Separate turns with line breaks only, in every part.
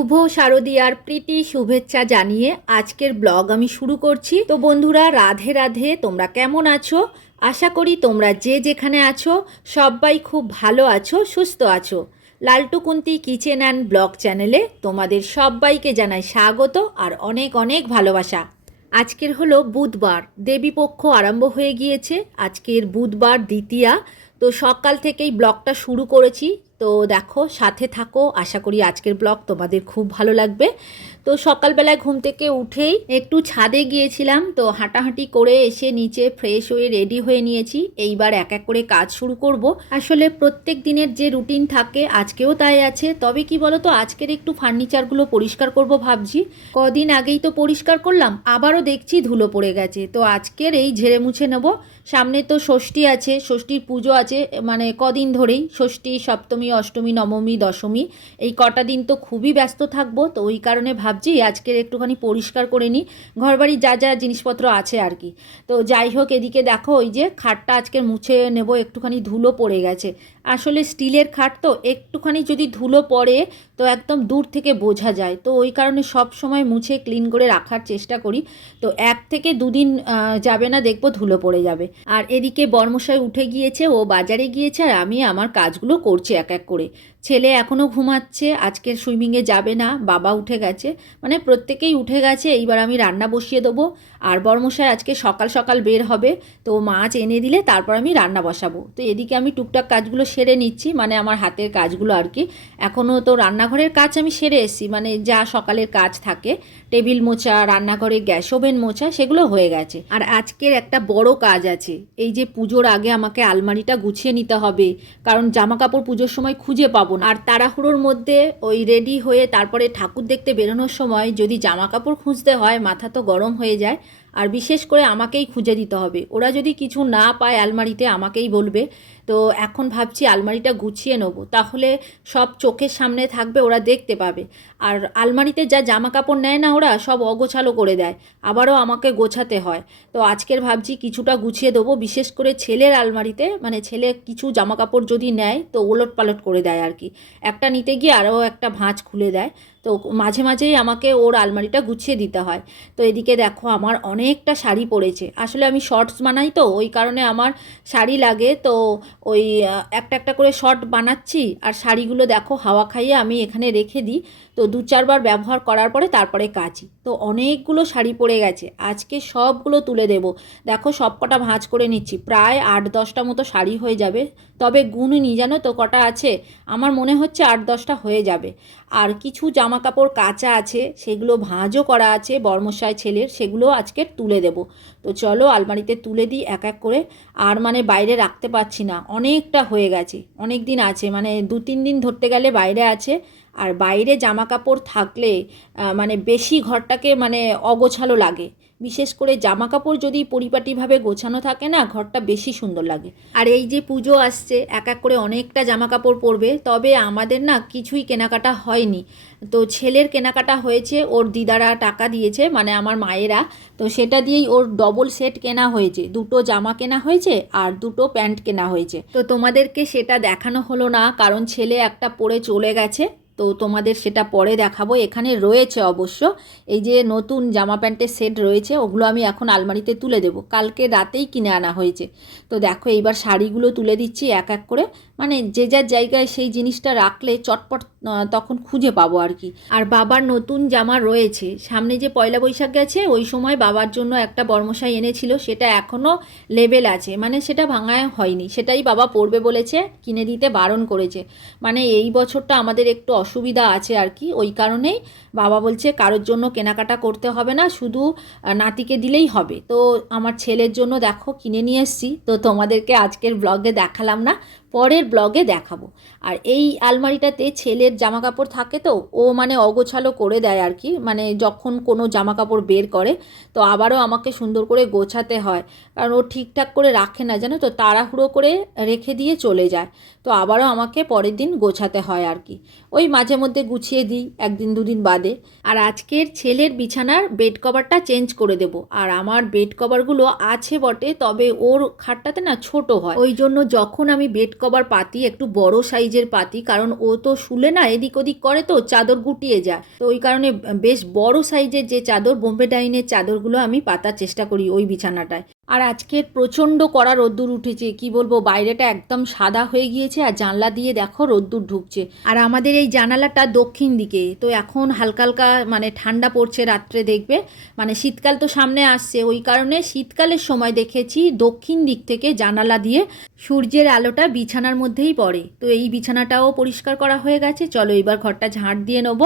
শুভ শারদীয়ার প্রীতি শুভেচ্ছা জানিয়ে আজকের ব্লগ আমি শুরু করছি। তো বন্ধুরা, রাধে রাধে, তোমরা কেমন আছো? আশা করি তোমরা যে যেখানে আছো, সবাই খুব ভালো আছো, সুস্থ আছো। Laltu Kunti kitchen and blog চ্যানেলে তোমাদের সবাইকে জানাই স্বাগত আর অনেক অনেক ভালোবাসা। আজকের হলো বুধবার দেবীপক্ষ আরম্ভ হয়ে গিয়েছে। আজকের বুধবার দ্বিতীয়া। তো সকাল থেকেই ব্লগটা শুরু করেছি। তো দেখো সাথে থাকো। আশা করি আজকের ব্লগ তোমাদের খুব ভালো লাগবে। তো সকালবেলায় ঘুম থেকে উঠেই একটু ছাদে গিয়েছিলাম, তো হাঁটাহাঁটি করে এসে নিচে ফ্রেশ হয়ে রেডি হয়ে নিয়েছি। এইবার এক এক করে কাজ শুরু করব। আসলে প্রত্যেক দিনের যে রুটিন থাকে, আজকেও তাই আছে। তবে কি বলো তো আজকের একটু ফার্নিচারগুলো পরিষ্কার করব ভাবছি। কদিন আগেই তো পরিষ্কার করলাম, আবারও দেখছি ধুলো পড়ে গেছে। তো আজকের এই ঝেড়ে মুছে নেব। সামনে তো ষষ্ঠী আছে, ষষ্ঠীর পুজো আছে মানে কদিন ধরেই ষষ্ঠী, সপ্তমী, অষ্টমী, নবমী, দশমী। এই কটা দিন তো খুবই ব্যস্ত থাকব, তো ওই কারণে ভাবছি, আজকের একটুখানি পরিষ্কার করে নিই। ঘর ঘরবাড়ি যা যা জিনিসপত্র আছে আর কি। তো যাই হোক, এদিকে দেখো, ওই যে খাটটা আজকের মুছে নেব, একটুখানি ধুলো পড়ে গেছে। আসলে স্টিলের খাট তো একটুখানি যদি ধুলো পড়ে, তো একদম দূর থেকে বোঝা যায়। তো ওই কারণে সব সময় মুছে ক্লিন করে রাখার চেষ্টা করি। তো এক থেকে দুদিন যাবে না, দেখব ধুলো পড়ে যাবে। আর এদিকে বর্মশাই উঠে গিয়েছে, ও বাজারে গিয়েছে, আর আমি আমার কাজগুলো করছি এক এক করে। ছেলে এখনও ঘুমাচ্ছে, আজকের সুইমিংয়ে যাবে না, বাবা উঠে গেছে। মানে প্রত্যেকেই উঠে গেছে, এইবার আমি রান্না বসিয়ে দেবো। আর বর্মশাই আজকে সকাল সকাল বের হবে, তো মাছ এনে দিলে তারপর আমি রান্না বসাবো। তো এদিকে আমি টুকটাক কাজগুলো সেরে নিচ্ছি মানে আমার হাতের কাজগুলো আর কি। এখনও তো রান্নাঘরের কাজ আমি সেরে এসেছি মানে যা সকালের কাজ থাকে, টেবিল মোছা, রান্নাঘরে গ্যাস ওভেন মোছা, সেগুলো হয়ে গেছে। আর আজকের একটা বড় কাজ আছে, এই যে পুজোর আগে আমাকে আলমারিটা গুছিয়ে নিতে হবে, কারণ জামা কাপড় পুজোর সময় খুঁজে পাবো না। আর তাড়াহুড়োর মধ্যে ওই রেডি হয়ে তারপরে ঠাকুর দেখতে বেরোনোর সময় যদি জামা কাপড় খুঁজতে হয়, মাথা তো গরম হয়ে যায়। আর বিশেষ করে আমাকেই খুঁজে দিতে হবে। ওরা যদি কিছু না পায় আলমারিতে, আমাকেই বলবে তো এখন ভাবছি আলমারিটা গুছিয়ে নেব। তাহলে সব চোখের সামনে থাকবে, ওরা দেখতে পাবে। আর আলমারিতে যা জামা কাপড় নেয় না ওরা, সব অগোছালো করে দেয়। আবারও আমাকে গোছাতে হয়। তো আজকের ভাবছি কিছুটা গুছিয়ে দেবো। বিশেষ করে ছেলের আলমারিতে মানে ছেলে কিছু জামা কাপড় যদি নেয়, তো ওলট পালট করে দেয় আর কি। একটা নিতে গিয়ে আরও একটা ভাঁজ খুলে দেয়। তো মাঝে মাঝেই আমাকে ওর আলমারিটা গুছিয়ে দিতে হয়। তো এদিকে দেখো আমার অনেকটা শাড়ি পরেছে আসলে আমি শর্টস বানাই তো, ওই কারণে আমার শাড়ি লাগে। তো ওই একটা একটা করে শর্ট বানাচ্ছি, আর শাড়িগুলো দেখো, হাওয়া খাইয়ে আমি এখানে রেখে দিই। তো দু চারবার ব্যবহার করার পরে তারপরে কাচি। তো অনেকগুলো শাড়ি পড়ে গেছে। আজকে সবগুলো তুলে দেব। দেখো সব কটা ভাঁজ করে নিচ্ছি। প্রায় আট দশটা মতো শাড়ি হয়ে যাবে। তবে গুণিনি জানো তো কটা আছে? আমার মনে হচ্ছে আট দশটা হয়ে যাবে। আর কিছু জামা কাপড় কাঁচা আছে। সেগুলো ভাঁজও করা আছে বর্মশায় ছেলের। সেগুলো আজকে তুলে দেব। তো চলো আলমারিতে তুলে দিই এক এক করে। আর মানে বাইরে রাখতে পারছি না। অনেকটা হয়ে গেছে। অনেক দিন আছে। মানে দু তিন দিন ধরতে গেলে বাইরে আছে। আর বাইরে জামা কাপড় থাকলে মানে বেশি ঘরটাকে মানে অগোছালো লাগে। বিশেষ করে জামা কাপড় যদি পরিপাটিভাবে গোছানো থাকে না, ঘরটা বেশি সুন্দর লাগে। আর এই যে পুজো আসছে, এক এক করে অনেকটা জামা কাপড় পরবে, তবে আমাদের না কিছুই কেনাকাটা হয়নি। তো ছেলের কেনাকাটা হয়েছে, ওর দিদারা টাকা দিয়েছে মানে আমার মায়েরা। তো সেটা দিয়েই ওর ডবল সেট কেনা হয়েছে। দুটো জামা কেনা হয়েছে আর দুটো প্যান্ট কেনা হয়েছে। তো তোমাদেরকে সেটা দেখানো হলো না, কারণ ছেলে একটা পরে চলে গেছে। তো তোমাদের সেটা পরে দেখাবো। এখানে রয়েছে অবশ্য এই যে নতুন জামা প্যান্টের সেট রয়েছে, ওগুলো আমি এখন আলমারিতে তুলে দেব। কালকে রাতেই কিনে আনা হয়েছে। তো দেখো এইবার শাড়িগুলো তুলে দিচ্ছি এক এক করে। মানে যে যার জায়গায় সেই জিনিসটা রাখলে চটপট তখন খুঁজে পাবো আর কি। আর বাবার নতুন জামা রয়েছে। সামনে যে পয়লা বৈশাখ গেছে, ওই সময় বাবার জন্য একটা বর্মশাই এনেছিল, সেটা এখনও লেবেল আছে। মানে সেটা ভাঙায় হয়নি। সেটাই বাবা পরবে বলেছে, কিনে দিতে বারণ করেছে। মানে এই বছরটা আমাদের একটু অসুবিধা আছে আর কি। ওই কারণেই বাবা বলছে, কারোর জন্য কেনাকাটা করতে হবে না, শুধু নাতিকে দিলেই হবে। তো আমার ছেলের জন্য দেখো, কিনে নিয়ে এসেছি। তো তোমাদেরকে আজকের ব্লগে দেখালাম না। পরের ব্লগে দেখাবো। আর এই আলমারিটাতে ছেলের জামা কাপড় থাকে তো, ও মানে অগোছালো করে দেয় আর কি। মানে যখন কোনো জামা কাপড় বের করে, তো আবারও আমাকে সুন্দর করে গোছাতে হয়। কারণ ও ঠিকঠাক করে রাখে না, জানো তো, তাড়াহুড়ো করে রেখে দিয়ে চলে যায়। তো আবারও আমাকে পরের দিন গোছাতে হয় আর কি। ওই মাঝে মধ্যে গুছিয়ে দিই, একদিন দুদিন বাদে। আর আজকের ছেলের বিছানার বেড কভারটা চেঞ্জ করে দেব। আর আমার বেড কভারগুলো আছে বটে, তবে ওর খাটটাতে না ছোট হয়। ওই জন্য যখন আমি বেড কভার পাতি, একটু বড় সাইজের পাতি, কারণ ও তো শুলে না, এদিক ওদিক করে তো, চাদর গুটিয়ে যায়। তো ওই কারণে বেশ বড় সাইজের যে চাদর, বোম্বে ডাইনের চাদরগুলো আমি পাতার চেষ্টা করি ওই বিছানাটায়। আর আজকের প্রচণ্ড কড়া রোদ্দুর উঠেছে। কি বলব, বাইরেটা একদম সাদা হয়ে গিয়েছে আর জানলা দিয়ে দেখো রোদ্দুর ঢুকছে। আর আমাদের এই জানালাটা দক্ষিণ দিকে, তো এখন হালকা হালকা মানে ঠান্ডা পড়ছে রাত্রে দেখবে। মানে শীতকাল তো সামনে আসছে, ওই কারণে শীতকালের সময় দেখেছি দক্ষিণ দিক থেকে জানালা দিয়ে সূর্যের আলোটা বিছানার মধ্যেই পড়ে। তো এই বিছানাটাও পরিষ্কার করা হয়ে গেছে, চলো এবার ঘরটা ঝাঁট দিয়ে নেব।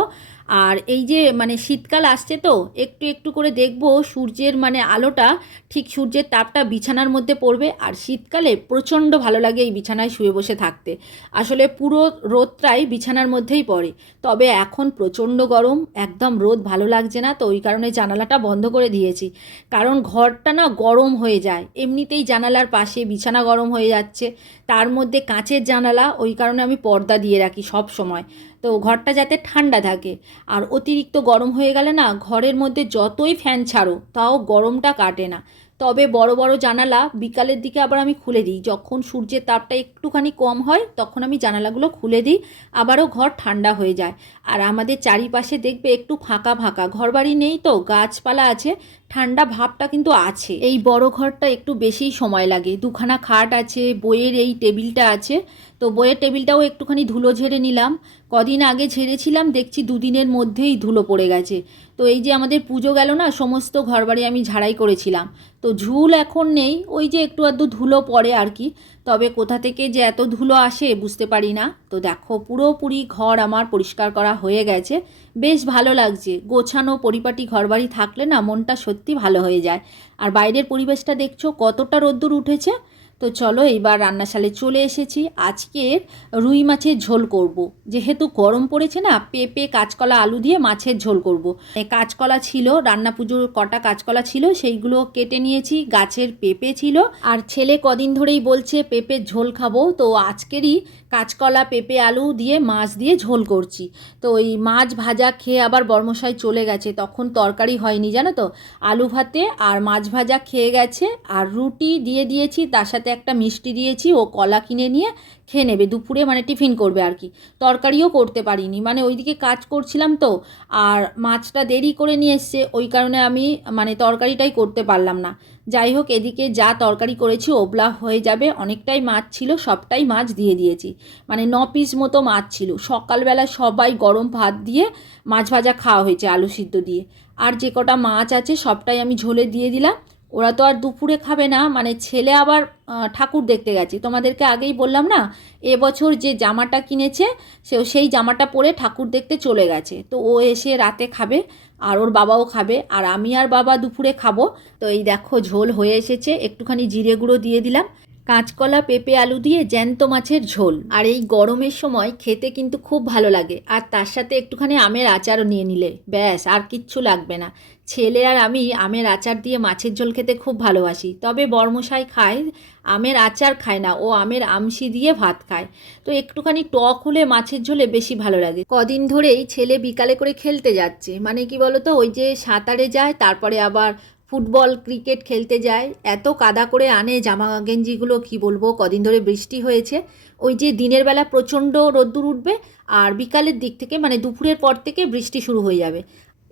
আর এই যে মানে শীতকাল আসছে তো, একটু একটু করে দেখব সূর্যের মানে আলোটা, ঠিক সূর্যের তাপটা বিছানার মধ্যে পড়বে আর শীতকালে প্রচণ্ড ভালো লাগে এই বিছানায় শুয়ে বসে থাকতে। আসলে পুরো রোদটাই বিছানার মধ্যেই পড়ে, তবে এখন প্রচণ্ড গরম, একদম রোদ ভালো লাগছে না তো, ওই কারণে জানালাটা বন্ধ করে দিয়েছি। কারণ ঘরটা না গরম হয়ে যায়, এমনিতেই জানালার পাশে বিছানা গরম হয়ে যাচ্ছে, তার মধ্যে কাঁচের জানালা, ওই কারণে আমি পর্দা দিয়ে রাখি সব সময়। তো ঘরটা যাতে ঠান্ডা থাকে। আর অতিরিক্ত গরম হয়ে গেলে না ঘরের মধ্যে যতই ফ্যান ছাড়ো, তাও গরমটা কাটে না। তবে বড় বড় জানালা বিকালের দিকে আবার আমি খুলে দিই। যখন সূর্যের তাপটা একটুখানি কম হয়, তখন আমি জানালাগুলো খুলে দিই, আবারও ঘর ঠান্ডা হয়ে যায়। আর আমাদের চারিপাশে দেখবে একটু ফাঁকা ফাঁকা, ঘরবাড়ি নেই তো, গাছপালা আছে, ঠান্ডা ভাবটা কিন্তু আছে। এই বড় ঘরটা একটু বেশিই সময় লাগে। দুখানা খাট আছে, বইয়ের এই টেবিলটা আছে, তো বইয়ের টেবিলটাও একটুখানি ধুলো ঝেড়ে নিলাম। কদিন আগে ঝেড়েছিলাম, দেখছি দুদিনের মধ্যেই ধুলো পড়ে গেছে। তো এই যে আমাদের পুজো গেল না, সমস্ত ঘরবাড়ি আমি ঝাড়াই করেছিলাম। তো ঝুল এখন নেই, ওই যে একটু আধটু ধুলো পড়ে আর কি। তবে কোথা থেকে যে এত ধুলো আসে বুঝতে পারি না। তো দেখো, পুরোপুরি ঘর আমার পরিষ্কার করা হয়ে গেছে। বেশ ভালো লাগছে, গোছানো পরিপাটি ঘরবাড়ি থাকলে না মনটা সত্যি ভালো হয়ে যায়। আর বাইরের পরিবেশটা দেখছ কতটা রোদ্দুর উঠেছে। তো চলো এইবার রান্নাশালে চলে এসেছি। আজকের রুই মাছের ঝোল করব। যেহেতু গরম পড়েছে না, পেঁপে, কাঁচকলা, আলু দিয়ে মাছের ঝোল করব। কাঁচকলা ছিল, রান্না পুজোর কটা কাঁচকলা ছিল, সেইগুলো কেটে নিয়েছি, গাছের পেঁপে ছিল। আর ছেলে কদিন ধরেই বলছে, পেঁপের ঝোল খাব। তো আজকেরই কাঁচকলা, পেঁপে, আলু দিয়ে মাছ দিয়ে ঝোল করছি। তো ওই মাছ ভাজা খেয়ে আবার বর্মশাই চলে গেছে। তখন তরকারি হয়নি, জানো তো? আলু ভাতে আর মাছ ভাজা খেয়ে গেছে। আর রুটি দিয়ে দিয়েছি, তার সাথে একটা মিষ্টি দিয়েছি, ও কলা কিনে নিয়ে খেয়ে নেবে। দুপুরে মানে টিফিন করবে আর কি। তরকারিও করতে পারিনি। মানে ওইদিকে কাজ করছিলাম তো, আর মাছটা দেরি করে নিয়ে এসছে। ওই কারণে আমি মানে তরকারিটাই করতে পারলাম না। যাই হোক, এদিকে যা তরকারি করেছি, ওবলা হয়ে যাবে। অনেকটাই মাছ ছিল, সবটাই মাছ দিয়ে দিয়েছি। মানে ন পিস মতো মাছ ছিল। সকালবেলা সবাই গরম ভাত দিয়ে মাছ ভাজা খাওয়া হয়েছে, আলু সিদ্ধ দিয়ে। আর যে কটা মাছ আছে, সবটাই আমি ঝোলে দিয়ে দিলাম। ওরা তো আর দুপুরে খাবে না। মানে ছেলে আবার ঠাকুর দেখতে গেছে। তোমাদেরকে আগেই বললাম না এবছর যে জামাটা কিনেছে, সে, সেই জামাটা পরে ঠাকুর দেখতে চলে গেছে। তো ও এসে রাতে খাবে, আর ওর বাবাও খাবে, আর আমি আর বাবা দুপুরে খাব। তো এই দেখো, ঝোল হয়ে এসেছে। একটুখানি জিরে গুঁড়ো দিয়ে দিলাম। কাঁচকলা, পেঁপে, আলু দিয়ে জ্যান্ত মাছের ঝোল। আর এই গরমের সময় খেতে কিন্তু খুব ভালো লাগে। আর তার সাথে একটুখানি আমের আচারও নিয়ে নিলে। ব্যাস, আর কিচ্ছু লাগবে না। ছেলে আর আমি আমের আচার দিয়ে মাছের ঝোল খেতে খুব ভালোবাসি। তবে বর্মশাই খায়, আমের আচার খায় না। ও আমের আমসি দিয়ে ভাত খায়। তো একটুখানি টক হলে মাছের ঝোলে বেশি ভালো লাগে। কদিন ধরেই ছেলে বিকালে করে খেলতে যাচ্ছে। মানে কি বলতো? ওই যে সাঁতারে যায়, তারপরে আবার ফুটবল, ক্রিকেট খেলতে যায়, এত কাদা করে আনে জামা গেঞ্জিগুলো কি বলব, কদিন ধরে বৃষ্টি হয়েছে। ওই যে দিনের বেলা প্রচণ্ড রোদ্দুর উঠবে, আর বিকালের দিক থেকে মানে দুপুরের পর থেকে বৃষ্টি শুরু হয়ে যাবে।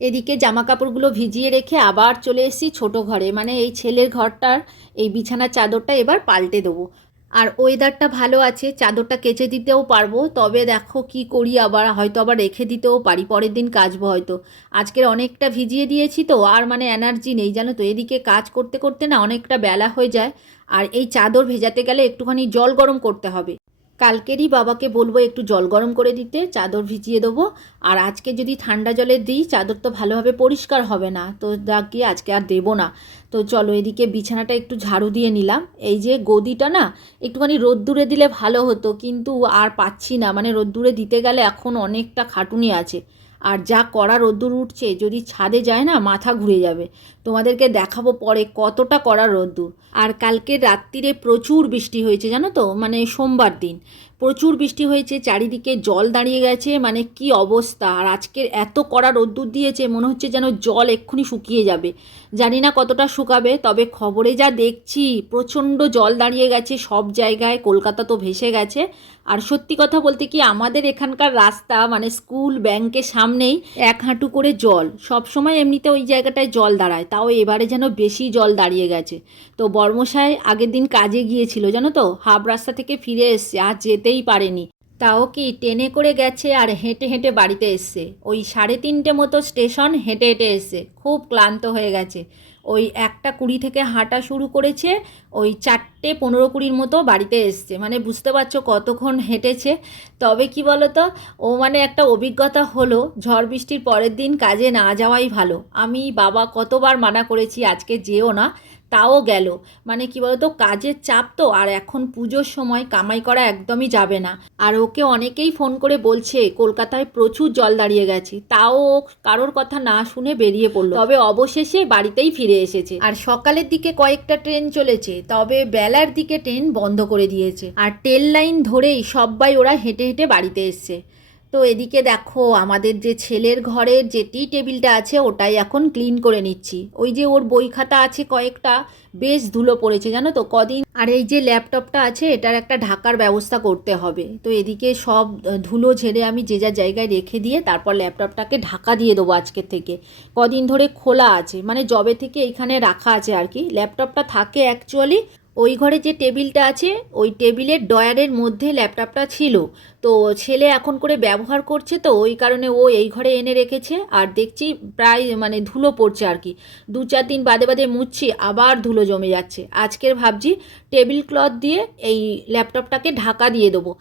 এদিকে জামা কাপড়গুলো ভিজিয়ে রেখে আবার চলে এসেছি ছোট ঘরে মানে এই ছেলের ঘরটার, এই বিছানার চাদরটা এবার পাল্টে দেবো। আর ওয়েদারটা ভালো আছে, চাদরটা কেচে দিতেও পারব, তবে দেখো কি করি আবার, হয়তো আবার রেখে দিতেও পারি, পরের দিন কাচবো হয়তো। আজকের অনেকটা ভিজিয়ে দিয়েছি তো, আর মানে এনার্জি নেই, জানো তো, এদিকে কাজ করতে করতে না অনেকটা বেলা হয়ে যায়, আর এই চাদর ভেজাতে গেলে একটুখানি জল গরম করতে হবে। কালকেরই বাবাকে বলব একটু জল গরম করে দিতে, চাদর ভিজিয়ে দেবো। আর আজকে যদি ঠান্ডা জলে দিই, চাদর তো ভালোভাবে পরিষ্কার হবে না, তো গিয়ে আজকে আর দেবো না। তো চলো এদিকে বিছানাটা একটু ঝাড়ু দিয়ে নিলাম। এই যে গদিটা না, একটুখানি রোদ্দুরে দিলে ভালো হতো, কিন্তু আর পাচ্ছি না। মানে রোদ্দুরে দিতে গেলে এখন অনেকটা খাটুনি আছে। আর যা কড়া রোদ্দুর উঠছে, যদি ছাদে যায় না, মাথা ঘুরে যাবে। তোমাদেরকে দেখাবো পরে কতটা কড়া রোদ্দুর। আর কালকে রাত্রিরে প্রচুর বৃষ্টি হয়েছে, জানো তো? মানে সোমবার দিন। প্রচুর বৃষ্টি হয়েছে, চারিদিকে জল দাঁড়িয়ে গেছে মানে কি অবস্থা? আর আজকের এত কড়া রোদ্দুর দিয়েছে, মনে হচ্ছে যেন জল এক্ষুনি শুকিয়ে যাবে। জানি না কতটা শুকাবে, তবে খবরে যা দেখছি, প্রচণ্ড জল দাঁড়িয়ে গেছে সব জায়গায়, কলকাতা তো ভেসে গেছে। আর সত্যি কথা বলতে কি, আমাদের এখানকার রাস্তা মানে স্কুল ব্যাংকের সামনেই এক হাঁটু করে জল, সব সময় এমনিতে ওই জায়গাটায় জল দাঁড়ায়, তাও এবারে যেন বেশি জল দাঁড়িয়ে গেছে। তো বর্মশায় আগের দিন কাজে গিয়েছিল, জানো তো? হাফ রাস্তা থেকে ফিরে এসছে, আর যেতেই পারেনি। তাও কি ট্রেনে করে গেছে আর হেঁটে হেঁটে বাড়িতে এসছে। ওই সাড়ে তিনটে মতো স্টেশন হেঁটে হেঁটে এসছে। খুব ক্লান্ত হয়ে গেছে। ওই একটা কুড়ি থেকে হাঁটা শুরু করেছে, ওই চারটে পনেরো কুড়ির মতো বাড়িতে এসছে। মানে বুঝতে পারছ কতক্ষণ হেঁটেছে। তবে কি বলো তো ও মানে একটা অভিজ্ঞতা হলো, ঝড় বৃষ্টির পরের দিন কাজে না যাওয়াই ভালো। আমি বাবা কতবার মানা করেছি, আজকে যেও না। তাও গেল। মানে কি বলতো, কাজের চাপ তো, আর এখন পুজোর সময় কামাই করা একদমই যাবে না। আর ওকে অনেকেই ফোন করে বলছে, কলকাতায় প্রচুর জল দাঁড়িয়ে গেছে। তাও কারোর কথা না শুনে বেরিয়ে পড়ল। তবে অবশেষে বাড়িতেই ফিরে এসেছে। আর সকালের দিকে কয়েকটা ট্রেন চলেছে, তবে বেলার দিকে ট্রেন বন্ধ করে দিয়েছে। আর টেল লাইন ধরেই সবাই ওরা হেঁটে হেঁটে বাড়িতে এসছে। তো এদিকে দেখো, আমাদের যে ছেলের ঘরের যে টি টেবিলটা আছে, ওটাই এখন ক্লিন করে নিচ্ছি। ওই যে ওর বই খাতা আছে কয়েকটা, বেশ ধুলো পড়েছে, জানো তো? কদিন আর এই যে ল্যাপটপটা আছে, এটার একটা ঢাকার ব্যবস্থা করতে হবে। তো এদিকে সব ধুলো ঝেড়ে আমি যে যা জায়গায় রেখে দিয়ে তারপর ল্যাপটপটাকে ঢাকা দিয়ে দেবো আজকের থেকে। কদিন ধরে খোলা আছে মানে জবে থেকে এইখানে রাখা আছে আর কি। ল্যাপটপটা থাকে অ্যাকচুয়ালি ওই ঘরে যে টেবিলটা আছে, ওই টেবিলের ডয়ারের মধ্যে ল্যাপটপটা ছিল। তো ছেলে এখন করে ব্যবহার করছে তো, ওই কারণে ও এই ঘরে এনে রেখেছে। আর দেখছি প্রায় মানে ধুলো পড়ছে আর কি। দু চার দিন বাদে বাদে মুছছি, আবার ধুলো জমে যাচ্ছে। আজকের ভাবছি টেবিল ক্লথ দিয়ে এই ল্যাপটপটাকে ঢাকা দিয়ে দেবো।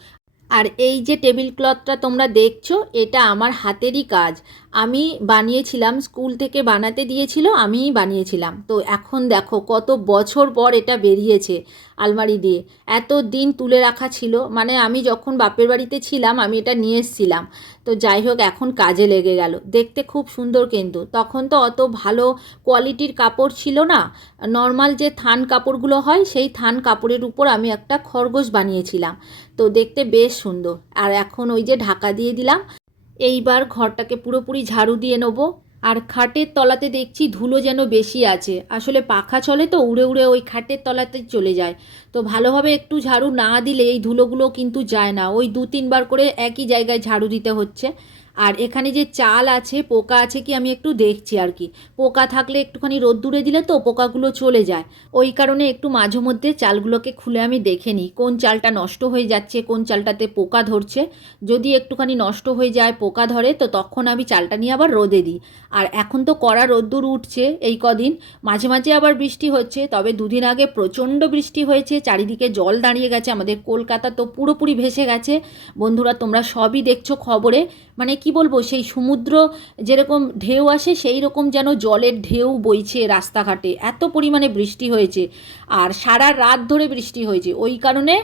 আর এই যে টেবিল ক্লথটা তোমরা দেখছ, এটা আমার হাতেরই কাজ। আমি বানিয়েছিলাম, স্কুল থেকে বানাতে দিয়েছিল, আমিই বানিয়েছিলাম। তো এখন দেখো কত বছর পর এটা বেরিয়েছে আলমারি দিয়ে। এত দিন তুলে রাখা ছিল মানে আমি যখন বাপের বাড়িতে ছিলাম, আমি এটা নিয়ে এসেছিলাম। তো যাই হোক, এখন কাজে লেগে গেল। দেখতে খুব সুন্দর কিন্তু। তখন তো অত ভালো কোয়ালিটির কাপড় ছিল না। নর্মাল যে থান কাপড়গুলো হয়, সেই থান কাপড়ের উপর আমি একটা খরগোশ বানিয়েছিলাম। তো দেখতে বেশ সুন্দর। আর এখন ওই যে ঢাকা দিয়ে দিলাম এইবার ঘরটাকে পুরোপুরি ঝাড়ু দিয়ে নেব। আর খাটের তলাতে দেখছি ধুলো যেন বেশি আছে। আসলে পাখা চলে তো, উড়ে উড়ে ওই খাটের তলাতে চলে যায়। তো ভালোভাবে একটু ঝাড়ু না দিলে এই ধুলোগুলো কিন্তু যায় না। ওই দু তিনবার করে একই জায়গায় ঝাড়ু দিতে হচ্ছে। আর এখানে যে চাল আছে, পোকা আছে কি আমি একটু দেখছি আর কি। পোকা থাকলে একটুখানি রোদ্দুরে দিলে তো পোকাগুলো চলে যায়। ওই কারণে একটু মাঝে মধ্যে চালগুলোকে খুলে আমি দেখে নিই, কোন চালটা নষ্ট হয়ে যাচ্ছে, কোন চালটাতে পোকা ধরছে। যদি একটুখানি নষ্ট হয়ে যায়, পোকা ধরে, তো তখন আমি চালটা নিয়ে আবার রোদে দিই। আর এখন তো কড়া রোদ্দুর উঠছে এই কদিন, মাঝে মাঝে আবার বৃষ্টি হচ্ছে, তবে দুদিন আগে প্রচণ্ড বৃষ্টি হয়েছে, চারিদিকে জল দাঁড়িয়ে গেছে, আমাদের কলকাতা তো পুরোপুরি ভেসে গেছে। বন্ধুরা, তোমরা সবই দেখছ খবরে মানে কি বলব, সেই সমুদ্র যেরকম ঢেউ আসে সেই রকম যেন জলের ঢেউ বইছে রাস্তাঘাটে। এত পরিমাণে বৃষ্টি হয়েছে আর সারা রাত ধরে বৃষ্টি হয়েছে। ওই কারণে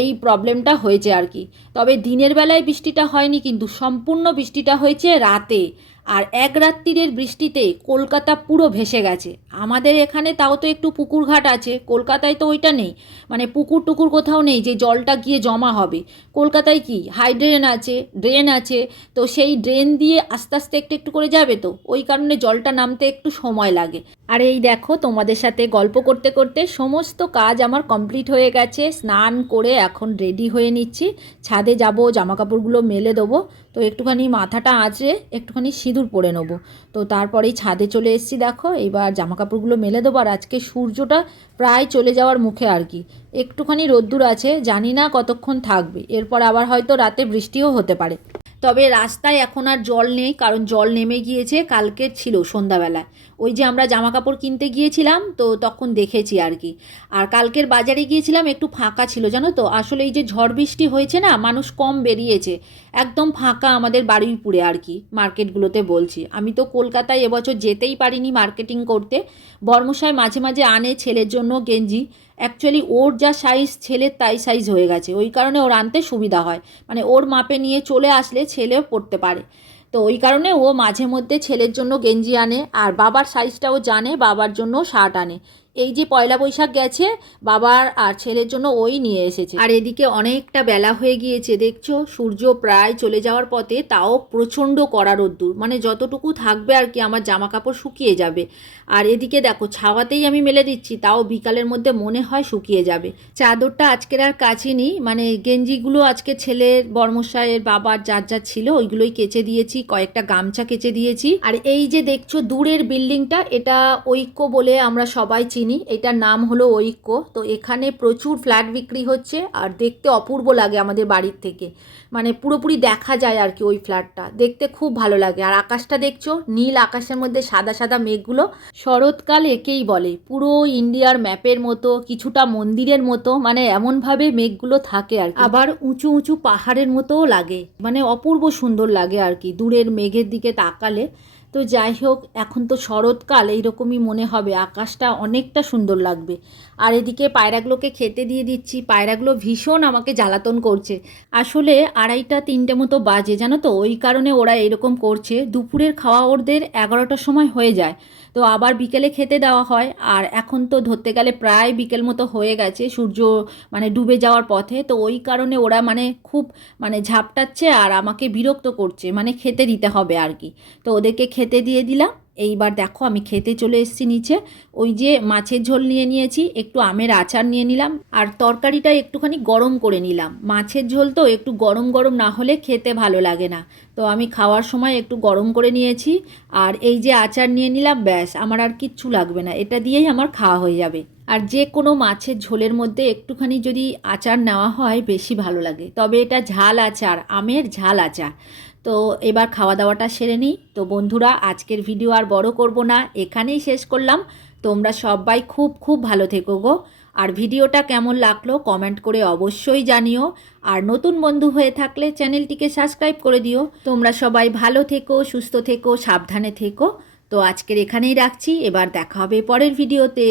এই প্রবলেমটা হয়েছে আর কি। তবে দিনের বেলায় বৃষ্টিটা হয়নি, কিন্তু সম্পূর্ণ বৃষ্টিটা হয়েছে রাতে। আর এক রাত্রিরের বৃষ্টিতে কলকাতা পুরো ভেসে গেছে। আমাদের এখানে তাও তো একটু পুকুর ঘাট আছে, কলকাতায় তো ওইটা নেই। মানে পুকুর টুকুর কোথাও নেই যে জলটা গিয়ে জমা হবে। কলকাতায় কি? হাই ড্রেন আছে ড্রেন আছে। তো সেই ড্রেন দিয়ে আস্তে আস্তে একটু একটু করে যাবে তো? ওই কারণে জলটা নামতে একটু সময় লাগে। আর এই দেখো, তোমাদের সাথে গল্প করতে করতে সমস্ত কাজ আমার কমপ্লিট হয়ে গেছে। স্নান করে এখন রেডি হয়ে নিচ্ছি। ছাদে যাব জামা কাপড়গুলো মেলে দেবো। তো একটুখানি মাথাটা আঁচড়ে একটুখানি সিঁদুর পরে নেব। তো তারপরেই ছাদে চলে এসেছি দেখো, এবার জামা কাপড়গুলো মেলে দেবো আর আজকে সূর্যটা প্রায় চলে যাওয়ার মুখে আর কি। একটুখানি রোদ্দুর আছে, জানি না কতক্ষণ থাকবে, এরপর আবার হয়তো রাতে বৃষ্টিও হতে পারে। তবে রাস্তায় এখন আর জল নেই, কারণ জল নেমে গিয়েছে কালকে ছিল সন্ধ্যাবেলায়। ওই যে আমরা জামা কাপড় কিনতে গিয়েছিলাম, তো তখন দেখেছি আর কি। আর কালকের বাজারে গিয়েছিলাম, একটু ফাঁকা ছিল, জানো তো? আসলে এই যে ঝড় বৃষ্টি হয়েছে না, মানুষ কম বেরিয়েছে। একদম ফাঁকা আমাদের বারুইপুরে আর কি, মার্কেটগুলোতে বলছি। আমি তো কলকাতায় এবছর যেতেই পারিনি মার্কেটিং করতে। বর্মশায় মাঝে মাঝে আনে ছেলের জন্য গেঞ্জি। অ্যাকচুয়ালি ওর যা সাইজ, ছেলের তাই সাইজ হয়ে গেছে। ওই কারণে ওর আনতে সুবিধা হয়। মানে ওর মাপে নিয়ে চলে আসলে ছেলেও পড়তে পারে। তো ওই কারণে ও মাঝে মধ্যে ছেলের জন্য গেঞ্জি আনে, আর বাবার সাইজটাও জানে, বাবার জন্য শার্ট আনে। এই যে পয়লা বৈশাখ গেছে, বাবার আর ছেলের জন্য ওই নিয়ে এসেছে। আর এদিকে অনেকটা বেলা হয়ে গিয়েছে, দেখছ? সূর্য প্রায় চলে যাওয়ার পথে তাও প্রচণ্ড কড়া রোদ্দুর। মানে যতটুকু থাকবে আর কি আমার জামা কাপড় শুকিয়ে যাবে। আর এদিকে দেখো, ছাওয়াতেই আমি মেলে দিচ্ছি, তাও বিকালের মধ্যে মনে হয় শুকিয়ে যাবে। চাদরটা আজকের আর কাচিনি মানে গেঞ্জিগুলো আজকে ছেলের বর্মশায়ের বাবার যার যা ছিল, ওইগুলোই কেচে দিয়েছি, কয়েকটা গামছা কেচে দিয়েছি। আর এই যে দেখছ, দূরের বিল্ডিংটা, এটা ঐক্য বলে আমরা সবাই চিনি। এটার নাম হলো ঐক্য। তো এখানে প্রচুর ফ্ল্যাট বিক্রি হচ্ছে আর দেখতে অপূর্ব লাগে আমাদের বাড়ির থেকে। মানে পুরোপুরি দেখা যায় আর কি ওই ফ্ল্যাটটা দেখতে খুব ভালো লাগে। আর আকাশটা দেখছ? নীল আকাশের মধ্যে সাদা সাদা মেঘগুলো। শরৎকাল একেই বলে। পুরো ইন্ডিয়ার ম্যাপের মতো, কিছুটা মন্দিরের মতো মানে এমনভাবে মেঘগুলো থাকে আর আবার উঁচু উঁচু পাহাড়ের মতোও লাগে। মানে অপূর্ব সুন্দর লাগে আর কি। দূরের মেঘের দিকে তাকালে। তো যাই হোক এখন তো শরৎকাল এইরকমই মনে হবে। আকাশটা অনেকটা সুন্দর লাগবে। আর এদিকে পায়রাগুলোকে খেতে দিয়ে দিচ্ছি। পায়রাগুলো ভীষণ আমাকে জ্বালাতন করছে। আসলে আড়াইটা, তিনটে মতো বাজে, জানো তো? ওই কারণে ওরা এরকম করছে। দুপুরের খাওয়া ওদের এগারোটার সময় হয়ে যায়। তো আবার বিকেলে খেতে দেওয়া হয়। আর এখন তো ধরতে গেলে প্রায় বিকেল মতো হয়ে গেছে। সূর্য মানে ডুবে যাওয়ার পথে। তো ওই কারণে ওরা মানে খুব মানে ঝাপটাচ্ছে আর আমাকে বিরক্ত করছে। মানে খেতে দিতে হবে আর কি। তো ওদেরকে খেতে দিয়ে দিলাম। এইবার দেখো আমি খেতে চলে এসেছি নিচে। ওই যে মাছের ঝোল নিয়ে নিয়েছি, একটু আমের আচার নিয়ে নিলাম আর তরকারিটা একটুখানি গরম করে নিলাম। মাছের ঝোল তো একটু গরম গরম না হলে খেতে ভালো লাগে না। তো আমি খাওয়ার সময় একটু গরম করে নিয়েছি আর এই যে আচার নিয়ে নিলাম, ব্যাস, আমার আর কিচ্ছু লাগবে না। এটা দিয়েই আমার খাওয়া হয়ে যাবে। আর যে কোনো মাছের ঝোলের মধ্যে একটুখানি যদি আচার নেওয়া হয়, বেশি ভালো লাগে। তবে এটা ঝাল আচার, আমের ঝাল আচার। তো এবার খাওয়া দাওয়াটা সেরে নিই। তো বন্ধুরা, আজকের ভিডিও আর বড় করব না, এখানেই শেষ করলাম। তোমরা সবাই খুব খুব ভালো থেকো গো। আর ভিডিওটা কেমন লাগল কমেন্ট করে অবশ্যই জানিও। আর নতুন বন্ধু হয়ে থাকলে চ্যানেলটিকে সাবস্ক্রাইব করে দিও। তোমরা সবাই ভালো থেকো, সুস্থ থেকো, সাবধানে থেকো। তো আজকের এখানেই রাখছি। এবার দেখা হবে পরের ভিডিওতে।